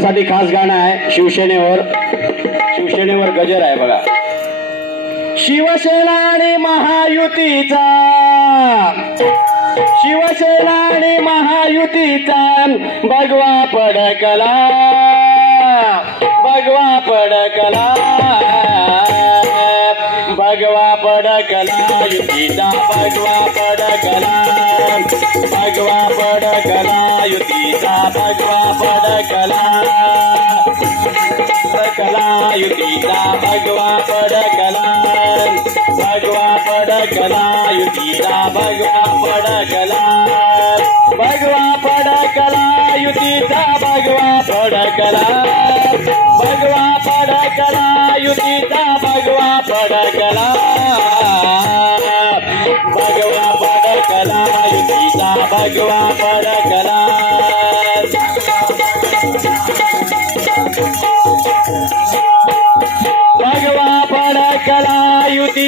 साहेबांसाठी खास गाणं आहे शिवसेनेवर. शिवसेनेवर गजर आहे बघा. शिवसेना आणि महायुतीचा. शिवसेना आणि महायुतीचा. भगवा पडकला. भगवा पडकला. भगवा पडकला. युतीचा भगवा पडकला. भगवा पडकला भगवा पडकला युतीला भगवा पडकला भगवा पडकला युतीचा भगवा पडकला भगवा पडकला युतीचा भगवा पडकला भगवा पडकला युतीचा भगवा पडकला you.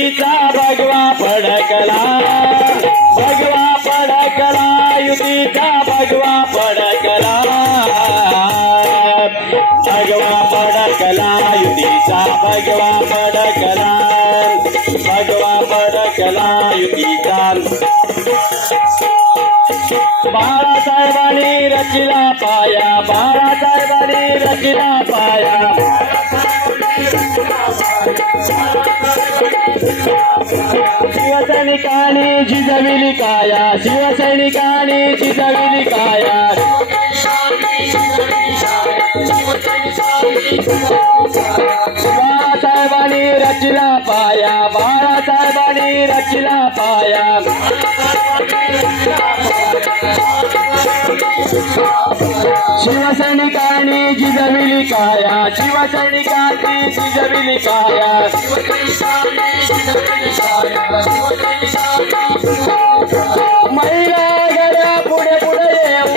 युतीचा भगवा फडकला. भगवा फडकला युतीचा भगवा फडकला. भगवा फडकला युतीचा भगवा फडकला. भगवा फडकला युतीचा. बाळासाहेबांनी रचिला पाया बाळासाहेबांनी रचिला पाया. झिजविली काया शिवसैनिकाने झिजविली काया. बाळासाहेबांनी रचला पाया बाळासाहेबांनी रचला पाया. शिवसैनिकांनी जिजविली काया शिवसैनिकांनी जिजविली काया.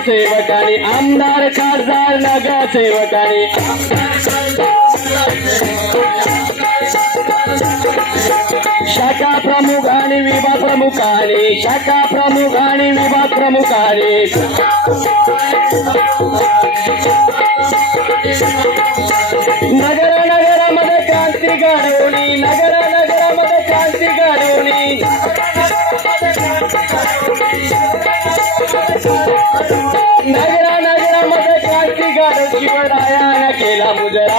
नगरसेवकाने आमदार खासदार नगरसेवकाने शाखा प्रमुख आणि विभाग प्रमुखाने शाखा प्रमुख आणि विभाग प्रमुखाने. नगर नगरामध्ये क्रांती घडवली शिवरायाला केला मुजरा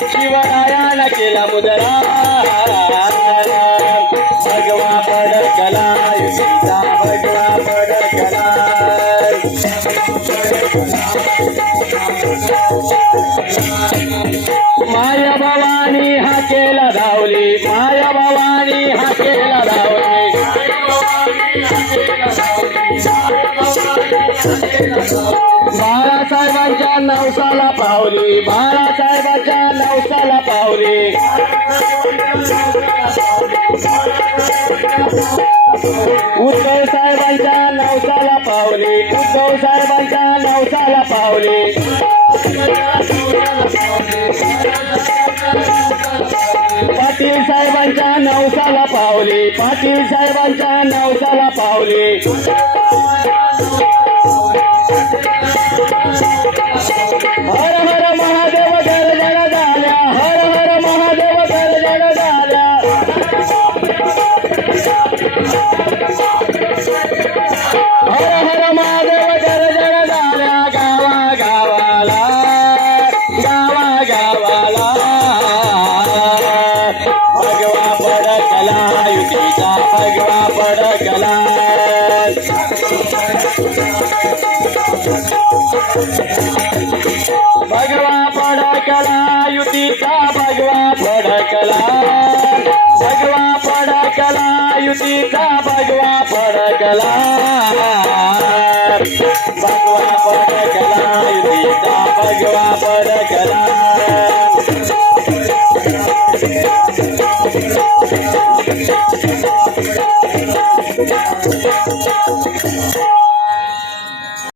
शिवरायाला केला मुजरा. भगवा पडकला युतीचा भगवा पडकला माया भवानी हा केला धावली. माया भवानी हा केला धावली. साहेबाच्या नवसाला पावले पावली बाळासाहेबांच्या नवसाला पावले. उद्धव साहेबांच्या नवसाला पावले उद्धव साहेबांच्या नवसाला पावले. पाटील साहेबांच्या नवसाला पावले पाटील साहेबांच्या नवसाला पावले. भगवा फडकला युतीचा भगवा फडकला भगवा फडकला युतीचा भगवा फडकला भगवा फडकला युतीचा भगवा फडकला